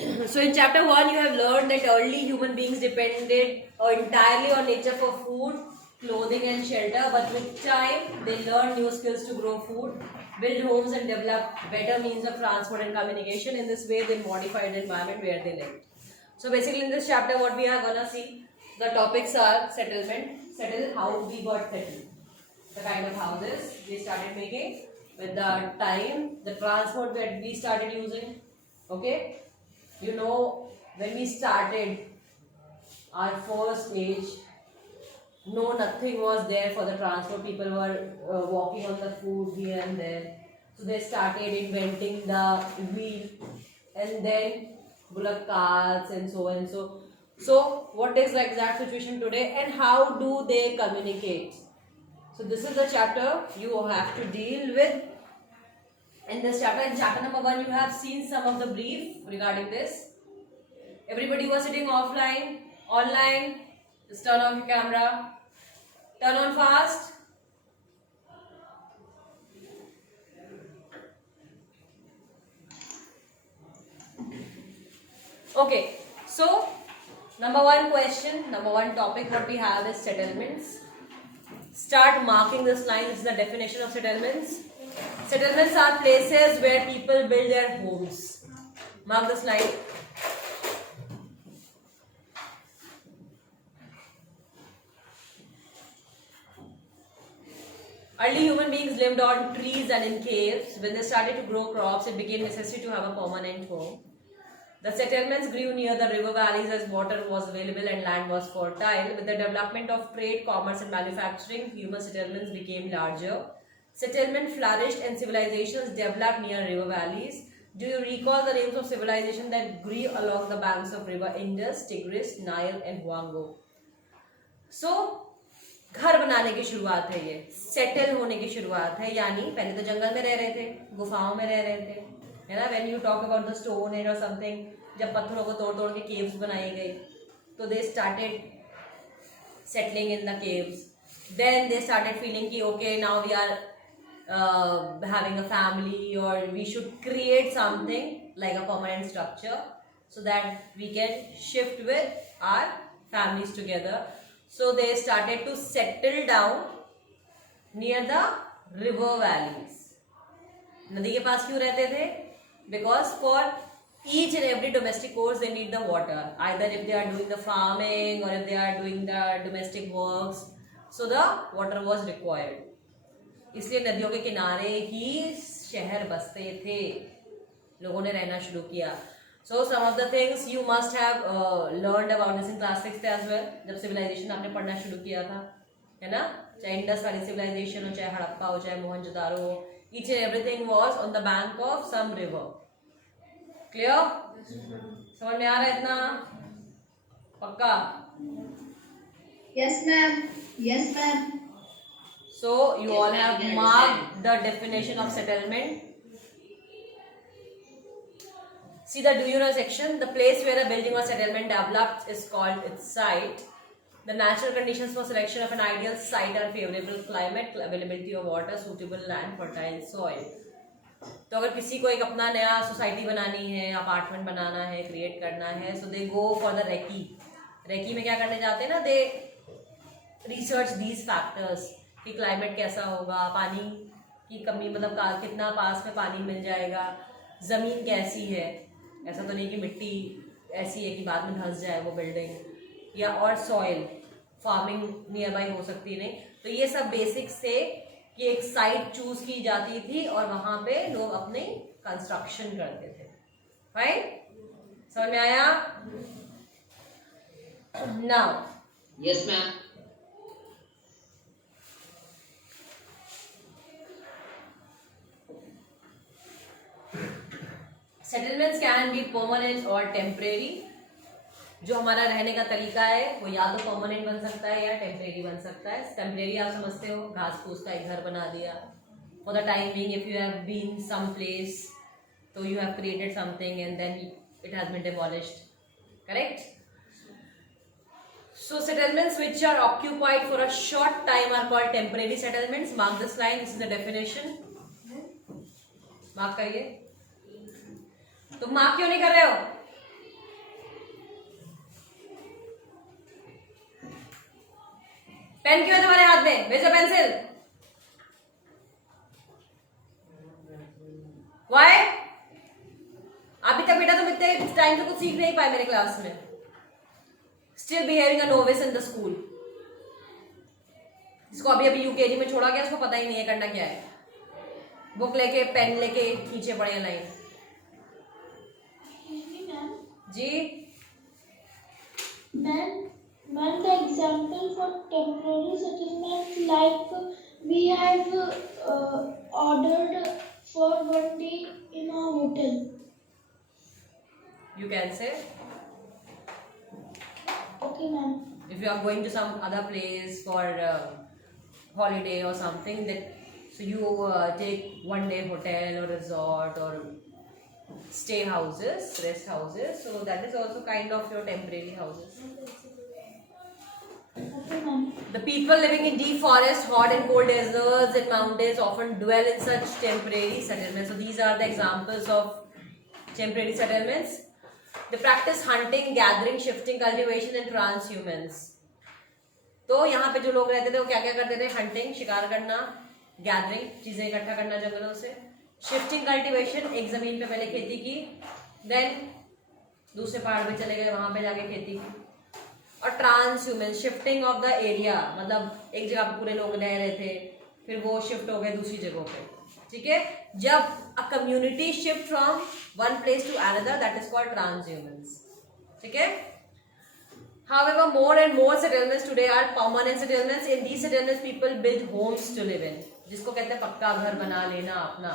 So in chapter 1 you have learned that early human beings depended entirely on nature for food, clothing and shelter, but with time they learned new skills to grow food, build homes and develop better means of transport and communication. In this way they modified the environment where they lived. So basically in this chapter what we are gonna see, the topics are settle how we got settled, the kind of houses we started making, with the time, the transport that we started using. Okay, you know, when we started our first stage, no, nothing was there for the transport. People were walking on the food here and there. So they started inventing the wheel, and then bullock carts and so and so. So what is the exact situation today, and how do they communicate? So this is the chapter you have to deal with. In this chapter, in chapter number 1, you have seen some of the brief regarding this. Everybody was sitting offline, online. Just turn off your camera. Turn on fast. Okay, so number 1 question, number 1 topic what we have is settlements. Start marking this line. This is the definition of settlements. Settlements are places where people build their homes. Mark this line. Early human beings lived on trees and in caves. When they started to grow crops, it became necessary to have a permanent home. The settlements grew near the river valleys as water was available and land was fertile. With the development of trade, commerce and manufacturing, human settlements became larger. Settlement flourished and civilizations developed near river valleys. Do you recall the names of civilization that grew along the banks of river Indus, Tigris, Nile and Huanggo? So, घर बनाने की शुरुआत है, ये settle होने की शुरुआत है. यानी पहले तो जंगल में रह रहे थे, गुफाओं में रह रहे थे, है ना. When you talk about the stone age और समथिंग, जब पत्थरों को तोड़ तोड़ के केव्स बनाई गई, तो they started settling in the caves. Then they started feeling कि okay now we are having a family, or we should create something like a permanent structure so that we can shift with our families together. So they started to settle down near the river valleys. नदी के पास क्यों रहते थे? Because for each and every domestic course they need the water, either if they are doing the farming or if they are doing the domestic works, so the water was required. इसलिए नदियों के किनारे ही शहर बसते थे, लोगों ने रहना शुरू किया. So some of the things you must have learned about this in class 6th as well, जब civilization आपने पढ़ना शुरू किया था, है ना. चाहे इंडस वैली civilization हो, चाहे हड़प्पा हो, चाहे मोहनजोदारो हो, each and everything was on the bank of some river. Clear? समझ में आ रहा है इतना? पक्का? Yes ma'am. Yes ma'am. So you all have marked the definition of settlement. See the do you know section. The place where a building or settlement develops is called its site. The natural conditions for selection of an ideal site are favorable climate, availability of water, suitable land, fertile soil. तो अगर किसी को एक अपना नया society बनानी है, apartment बनाना है, क्रिएट करना है, so they go for the recce. Recce में क्या करने जाते हैं ना, दे रिसर्च दीज फैक्टर्स कि क्लाइमेट कैसा होगा, पानी की कमी मतलब कितना पास में पानी मिल जाएगा, ज़मीन कैसी है. ऐसा तो नहीं कि मिट्टी ऐसी है कि बाद में धंस जाए वो बिल्डिंग, या और सॉइल, फार्मिंग नियर बाई हो सकती नहीं. तो ये सब बेसिक्स थे कि एक साइट चूज की जाती थी और वहां पे लोग अपने कंस्ट्रक्शन करते थे. फाइन, समझ में आया? Now yes ma'am. Settlements can be permanent और टेम्परेरी. जो हमारा रहने का तरीका है वो या तो परमानेंट बन सकता है या टेम्परेरी बन सकता है. टेम्परेरी आप समझते हो, घास फूस का एक घर बना दिया for the time being. If you have been some place, तो you have created something and then it has been demolished. Correct? So settlements which are occupied for a short time are called temporary settlements. Mark this line. This is the definition. Mark करिए. तुम mark क्यों नहीं कर रहे हो? Pen क्यों है तुम्हारे हाथ में? भेजो पेंसिल. Why? अभी तक बेटा तुम इतने टाइम से कुछ सीख नहीं पाए मेरे क्लास में. Still behaving a novice in the school. जिसको अभी अभी यूकेजी में छोड़ा गया उसको पता ही नहीं है करना क्या है. बुक लेके पेन लेके खींचे पड़े हैं लाइन. जी Ma'am, the example for temporary settlement, like we have ordered for 1 day in a hotel. you can say Okay, ma'am. if you are going to some other place for holiday or something that so you take 1 day hotel or resort or stay houses, rest houses, so that is also kind of your temporary houses. Okay, ma'am. The people living in deep forest, hot and cold deserts and mountains often dwell in such temporary settlements. So these are the examples of temporary settlements. They practice hunting, gathering, shifting, cultivation and transhumance. तो यहाँ पे जो लोग रहते थे वो क्या क्या करते थे? हंटिंग, शिकार करना, गैदरिंग, चीजें इकट्ठा करना जंगलों से, शिफ्टिंग, कल्टीवेशन, एक जमीन पे पहले खेती की, देन दूसरे पहाड़ पे चले गए, वहां पे जाके खेती की, और ट्रांसह्यूमन, शिफ्टिंग ऑफ द एरिया, मतलब एक जगह पे पूरे लोग रह रहे थे फिर वो शिफ्ट हो गए दूसरी जगहों पे. ठीक है, जब a community shift from one place to another, that is called transhumance. ठीक है. However, more and more settlements today are permanent settlements. In these settlements, people build homes to live in. जिसको कहते हैं पक्का घर बना लेना, अपना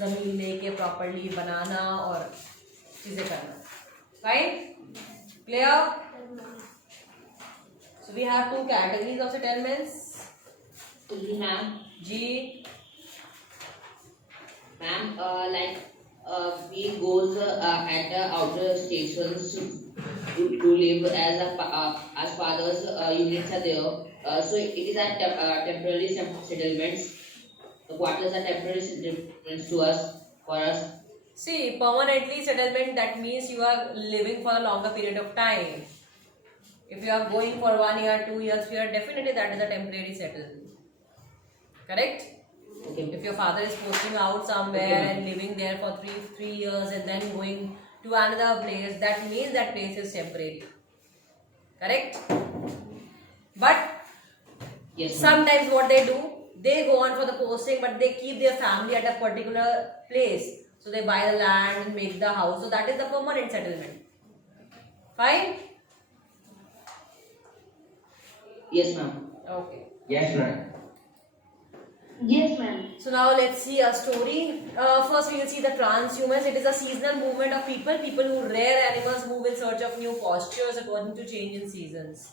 जमीन लेके प्रॉपर्ली बनाना और चीजें करना. Fine? Clear? So we have two categories of settlements. जी मैम. जी. Ma'am, we goes at the outer stations to live as fathers units are there. So it is at temporary settlements. The quarters are temporary settlements to us for us. See, permanently settlement, that means you are living for a longer period of time. If you are going for 1 year, 2 years, definitely that is a temporary settlement. Correct? Okay. If your father is posting out somewhere and living there for three years and then going to another place, that means that place is temporary. Correct? But Yes, ma'am. sometimes what they do, they go on for the posting, but they keep their family at a particular place. So they buy the land and make the house. So that is the permanent settlement. Fine? Yes, ma'am. Okay. Yes, ma'am. Yes, ma'am. So now let's see a story. First we will see the transhumans. It is a seasonal movement of people who rear animals move in search of new pastures according to change in seasons.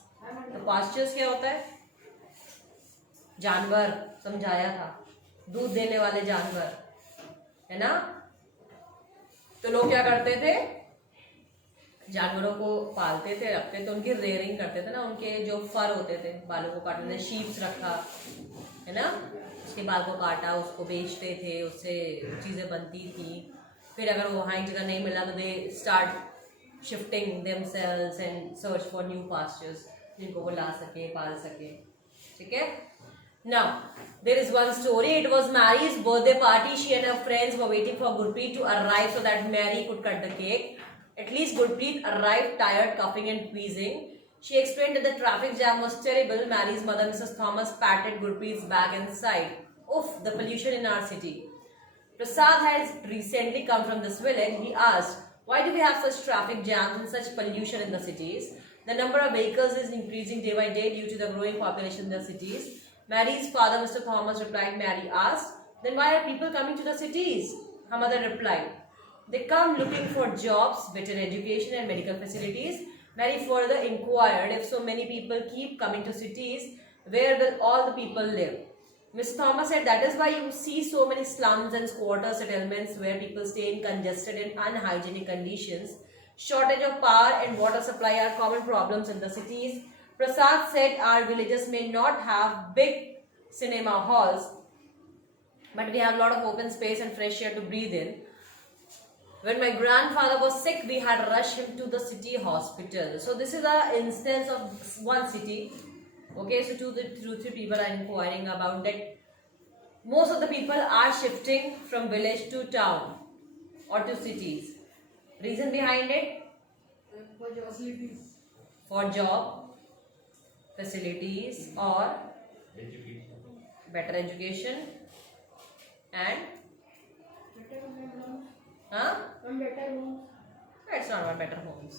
तो pastures क्या होता है? जानवर, समझाया था, दूध देने वाले जानवर, है ना? तो लोग क्या करते थे? जानवरों को पालते थे, रखते थे, उनकी रेयरिंग करते थे ना, उनके जो फर होते थे बालों को काटते थे, शीप्स रखा, है ना, उसके बाल को काटा, उसको बेचते थे, उससे चीज़ें बनती थी. फिर अगर वहाँ एक जगह नहीं मिला तो they start shifting themselves and search for new pastures, जिनको वो ला सके, पाल सके. ठीक है. Now, there is one story. It was Mary's birthday party. She and her friends were waiting for Gurpreet to arrive so that Mary could cut the cake. At least Gurpreet arrived tired, coughing and wheezing. She explained that the traffic jam was terrible. Mary's mother, Mrs. Thomas, patted Gurpreet's back and sighed. Oof, the pollution in our city. Prasad has recently come from this village. He asked, why do we have such traffic jams and such pollution in the cities? The number of vehicles is increasing day by day due to the growing population in the cities. Mary's father, Mr. Thomas, replied. Mary asked, then why are people coming to the cities? Her mother replied, they come looking for jobs, better education and medical facilities. Mary further inquired, if so many people keep coming to cities, where will all the people live? Mr. Thomas said, that is why you see so many slums and squatter settlements where people stay in congested and unhygienic conditions. Shortage of power and water supply are common problems in the cities. Prasad said, our villages may not have big cinema halls, but we have a lot of open space and fresh air to breathe in. When my grandfather was sick, we had rushed him to the city hospital. So this is an instance of one city Okay, so two, three people are inquiring about that. Most of the people are shifting from village to town or to cities. Reason behind it? For job, facilities, or better education and it's not about better homes.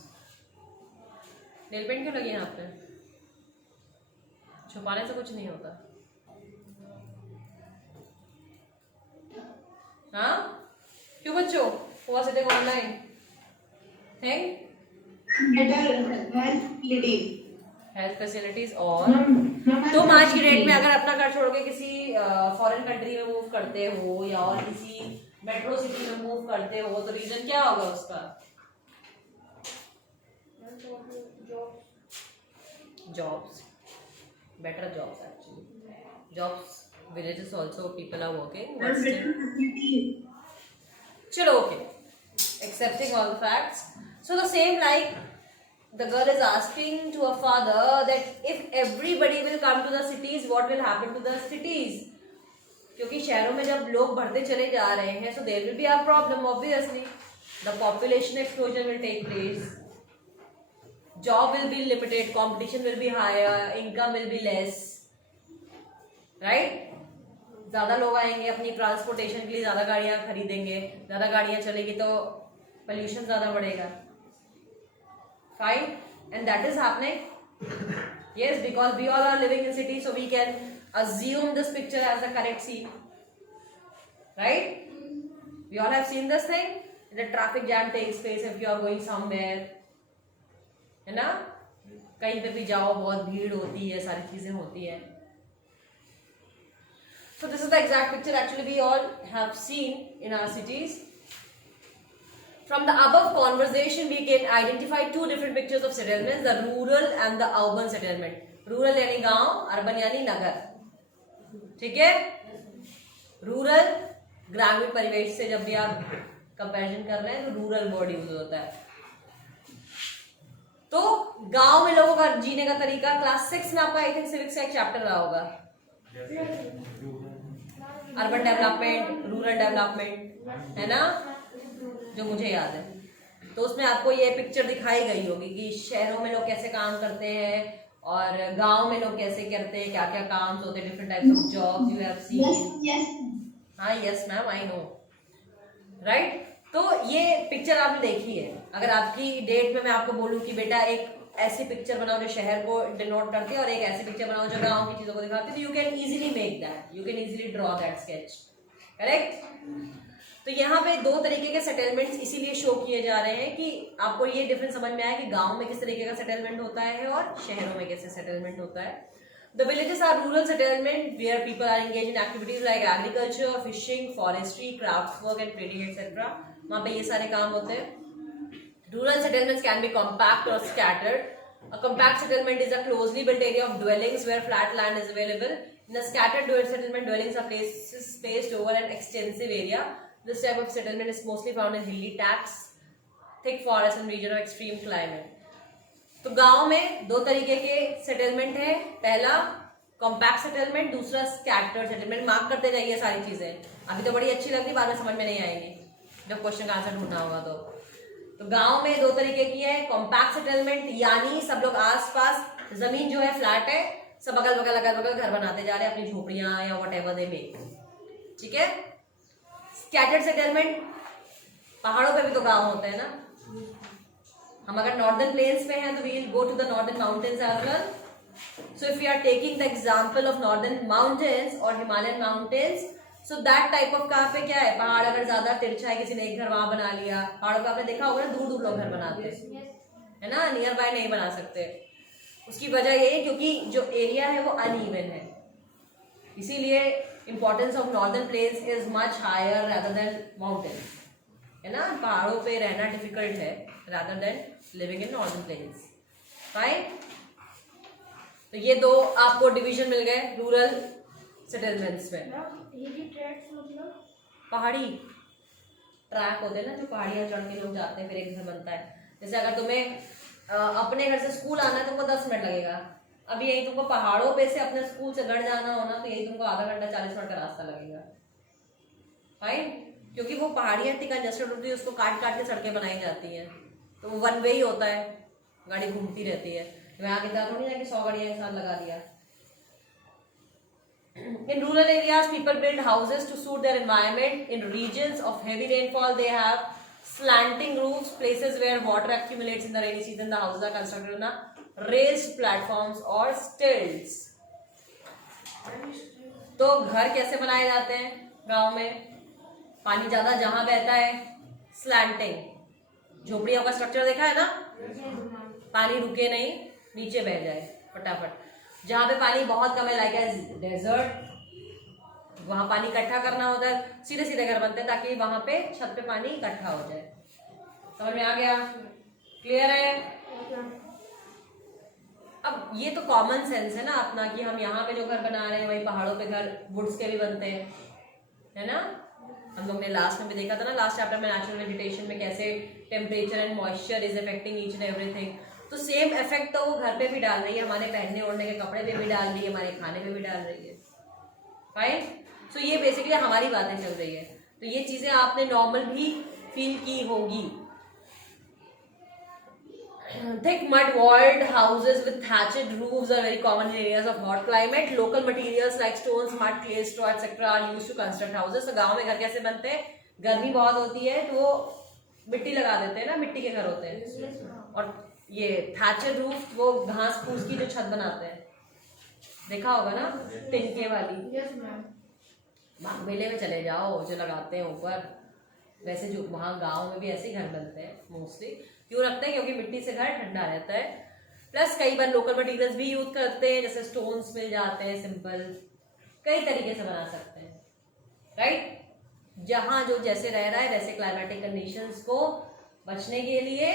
Nail paint क्यों लगी यहाँ पे? छुपाने से कुछ नहीं होता. हाँ? क्यों बच्चों? Who are sitting online? Think? Health facilities और तुम आज की डेट में अगर अपना घर छोड़ के किसी फॉरेन कंट्री में मूव करते हो या और किसी मेट्रो सिटी में मूव करते हो तो रीजन क्या होगा उसका? Jobs, better jobs actually. Jobs, villages also people are working. But still, चलो okay. Accepting all facts. So the same like the girl is asking to her father that if everybody will come to the cities, what will happen to the cities? क्योंकि शहरों में जब लोग बढ़ते चले जा रहे हैं, so there will be a problem obviously. The population explosion will take place. Job will be limited, competition will be higher, income will be less. Right? ज़्यादा लोग आएंगे, अपनी ट्रांसपोर्टेशन के लिए ज़्यादा गाड़ियाँ खरीदेंगे, ज़्यादा गाड़ियाँ चलेगी तो पोल्यूशन ज़्यादा बढ़ेगा. Fine, and that is happening. Yes, because we all are living in cities, so we can assume this picture as the correct scene. Right? We all have seen this thing. The traffic jam takes place if you are going somewhere. है ना? कहीं पे भी जाओ बहुत भीड़ होती है, सारी चीजें होती है. So this is the exact picture actually we all have seen in our cities. From the above conversation, we can identify two different pictures of settlements, the rural and the urban settlement. Rural यानी गांव, urban यानी नगर. ठीक है? Rural ग्रामीण परिवेश से जब भी आप कंपैरिजन कर रहे हैं तो रूरल वर्ड यूज होता है. तो गांव में लोगों का जीने का तरीका क्लास 6 में आपका आई थिंक सिविक्स का एक चैप्टर रहा होगा. अर्बन डेवलपमेंट, रूरल डेवलपमेंट, है ना, जो मुझे याद है. तो उसमें आपको ये पिक्चर दिखाई गई होगी कि शहरों में लोग कैसे काम करते हैं और गांव में लोग कैसे करते हैं, क्या क्या काम होते हैं, different types of jobs you have seen. हाँ, yes ma'am, I know. Right. तो ये पिक्चर आपने देखी है. अगर आपकी डेट में मैं आपको बोलूं कि बेटा एक ऐसी पिक्चर बनाओ जो शहर को डिनोट करती है और एक ऐसी पिक्चर बनाओ जो गांव की चीजों को दिखाती है, तो you can easily make that, you can easily draw that sketch. Correct. तो यहाँ पे दो तरीके के सेटलमेंट्स इसीलिए शो किए जा रहे हैं कि आपको ये डिफरेंस समझ में आया कि गांव में किस तरीके का सेटलमेंट होता है और शहरों में कैसे सेटलमेंट होता है. The villages are rural settlement where people are engaged in activities like agriculture, fishing, forestry, crafts work and trading etc. वहाँ पे ये सारे काम होते हैं. Rural settlements can be compact or scattered. A compact settlement is a closely built area of dwellings where flat land is available. In a scattered settlement, dwellings are spaced over an extensive area. This type of settlement is mostly found in hilly tracts, thick forests and region of extreme climate. तो गांव में दो तरीके के settlement है. पहला compact settlement, दूसरा scattered settlement. Mark करते जाइए सारी चीजें. अभी तो बड़ी अच्छी लग रही, बाद में समझ में नहीं आएंगी जब क्वेश्चन का आंसर ढूंढना होगा. तो गांव में दो तरीके की है. कॉम्पैक्ट सेटलमेंट यानी सब लोग आसपास, जमीन जो है फ्लैट है, सब अगल बगल घर बनाते जा रहे हैं, अपनी झोपड़ियां या वट एवर दे मेक. ठीक है. स्कैटर्ड सेटलमेंट, पहाड़ों पे भी तो गांव होते हैं ना. हम अगर नॉर्दर्न प्लेन्स पे हैं तो we will go to the northern mountains as well. So if you are taking the example of northern mountains और Himalayan mountains, so that type of कहाँ पे क्या है, पहाड़ अगर ज्यादा तिरछा है, किसी ने एक घर वहां बना लिया. पहाड़ों पे आपने देखा होगा ना, दूर दूर लोग घर बनाते हैं, है ना, नियर बाय नहीं बना सकते. उसकी वजह ये है क्योंकि जो एरिया है वो अनइवन है. इसीलिए importance of northern plains is much higher rather than mountains, है ना. पहाड़ों पे रहना डिफिकल्ट है rather than living in northern plains. Fine. तो ये दो आपको डिवीजन मिल गए रूरल सेटलमेंट्स में. पहाड़ी ट्रैक होते हैं ना, जो पहाड़ियाँ चढ़ के लोग जाते हैं, फिर एक घर बनता है. जैसे अगर तुम्हें अपने घर से स्कूल आना है तुमको 10 मिनट लगेगा, अभी यही तुमको पहाड़ों पे से अपने स्कूल से गढ़ जाना हो ना, तो यही तुमको आधा घंटा 40 मिनट का रास्ता लगेगा, फाइन। क्योंकि वो पहाड़ियाँ इतनी कंजस्टेड होती है, उसको काट काट के सड़कें बनाई जाती हैं, तो वो वन वे ही होता है, गाड़ी घूमती रहती है। यहाँ की तरह थोड़ी ना कि 100 गाड़ियाँ इंसान लगा दिया। In rural areas, people build houses to suit their environment. In regions of heavy rainfall, they have slanting roofs, places where water accumulates in the rainy season. The houses are constructed on raised platforms or stilts. तो घर कैसे बनाए जाते हैं गांव में? पानी ज्यादा जहां बहता है, स्लैंटिंग, झोपड़ियों का स्ट्रक्चर देखा है ना, पानी रुके नहीं, नीचे बह जाए फटाफट। जहां पे पानी बहुत कम है, लाइक एज डेजर्ट, वहां पानी इकट्ठा करना होता है, सीधे सीधे घर बनते हैं ताकि वहां पे छत पे पानी इकट्ठा हो जाए। समझ में आ गया? क्लियर है? अब ये तो कॉमन सेंस है ना अपना, कि हम यहाँ पे जो घर बना रहे हैं वही पहाड़ों पे घर वुड्स के भी बनते हैं, है ना। हम लोग ने लास्ट में भी देखा था ना, लास्ट चैप्टर में, नेचुरल वेजिटेशन में कैसे temperature and moisture is affecting each and everything. तो सेम इफेक्ट तो वो घर पे भी डाल रही है, हमारे पहनने ओढ़ने के कपड़े पे भी डाल रही है, हमारे खाने पे भी डाल रही है, फाइन। सो ये बेसिकली हमारी बातें चल रही है, तो ये चीजें आपने नॉर्मल भी फील की होगी। Thick mud walled houses with thatched roofs are very common in areas of hot climate. Local materials like stones, mud, clay, straw, etc. are used to construct houses. तो गांव में घर कैसे बनते हैं? गर्मी बहुत होती है तो वो मिट्टी लगा देते हैं ना, मिट्टी के घर होते हैं। और ये thatched roof, वो घास फूस की जो छत बनाते हैं, देखा होगा ना, तिनके वाली। मेले में चले जाओ, जो लगाते हैं ऊपर, वैसे जो वहाँ गांव में भी ऐसे ही घर बनते हैं मोस्टली। क्यों रखते हैं? क्योंकि मिट्टी से घर ठंडा रहता है, प्लस कई बार लोकल मटेरियल्स भी यूज करते हैं, जैसे स्टोन्स मिल जाते हैं सिंपल, कई तरीके से बना सकते हैं, राइट। जहाँ जो जैसे रह रहा है वैसे क्लाइमेटिक कंडीशंस को बचने के लिए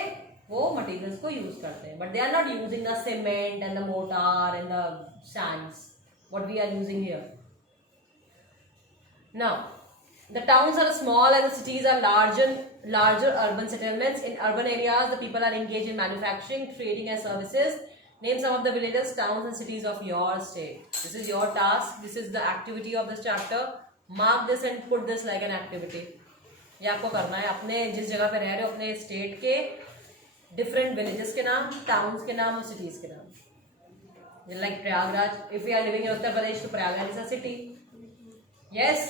वो मटेरियल्स को यूज करते हैं, but they are not using the cement and the mortar and the sands what we are using here. Now, the towns are small and the cities are larger urban settlements. In urban areas, the people are engaged in manufacturing, trading and services. Name some of the villages, towns and cities of your state. This is your task. This is the activity of this chapter. Mark this and put this like an activity. ये आपको करना है, अपने जिस जगह पे रह रहे हो अपने स्टेट के डिफरेंट विलेजेस के नाम, टाउन्स के नाम और सिटीज के नाम। Like Prayagraj, if you are living in Uttar Pradesh तो Prayagraj is a city. Yes,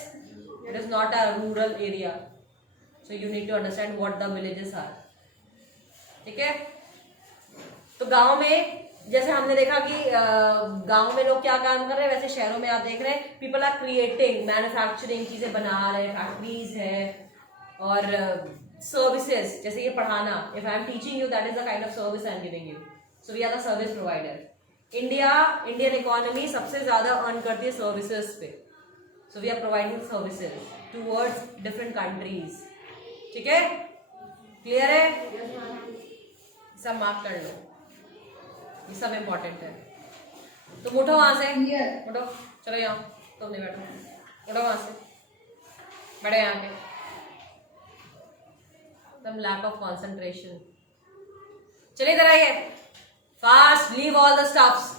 it is not a rural area, so you need to understand what the villages are. ठीक है? तो गांव में जैसे हमने देखा कि गांव में लोग क्या काम कर रहे हैं, वैसे शहरों में आप देख रहे हैं पीपल आर क्रिएटिंग, मैन्युफैक्चरिंग, चीजें बना रहे हैं, फैक्ट्रीज है, और सर्विसेज, जैसे ये पढ़ाना, if I am teaching you that is the kind of service I am giving you, so we are the service provider. Indian economy सबसे ज्यादा अर्न करती है सर्विसेज पे, so we are providing services towards different countries. ठीक है? Clear है? सब mark कर लो, ये सब इम्पोर्टेंट है। तो उठो वहां से, उठो, चलो यहाँ, तुम नहीं बैठो, उठो वहां से, बैठो यहाँ पे। तुम लैक ऑफ कॉन्सेंट्रेशन। चलिए इधर आइए, fast, leave all the stuffs.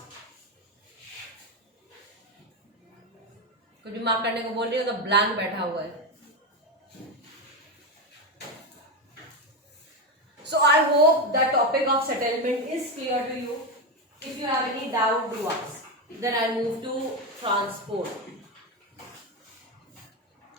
कुछ भी मार्क करने को बोल रही हो तो ब्लैंक बैठा हुआ है। So I hope the topic of settlement is clear to you. If you have any doubt, do ask. Then I move to transport.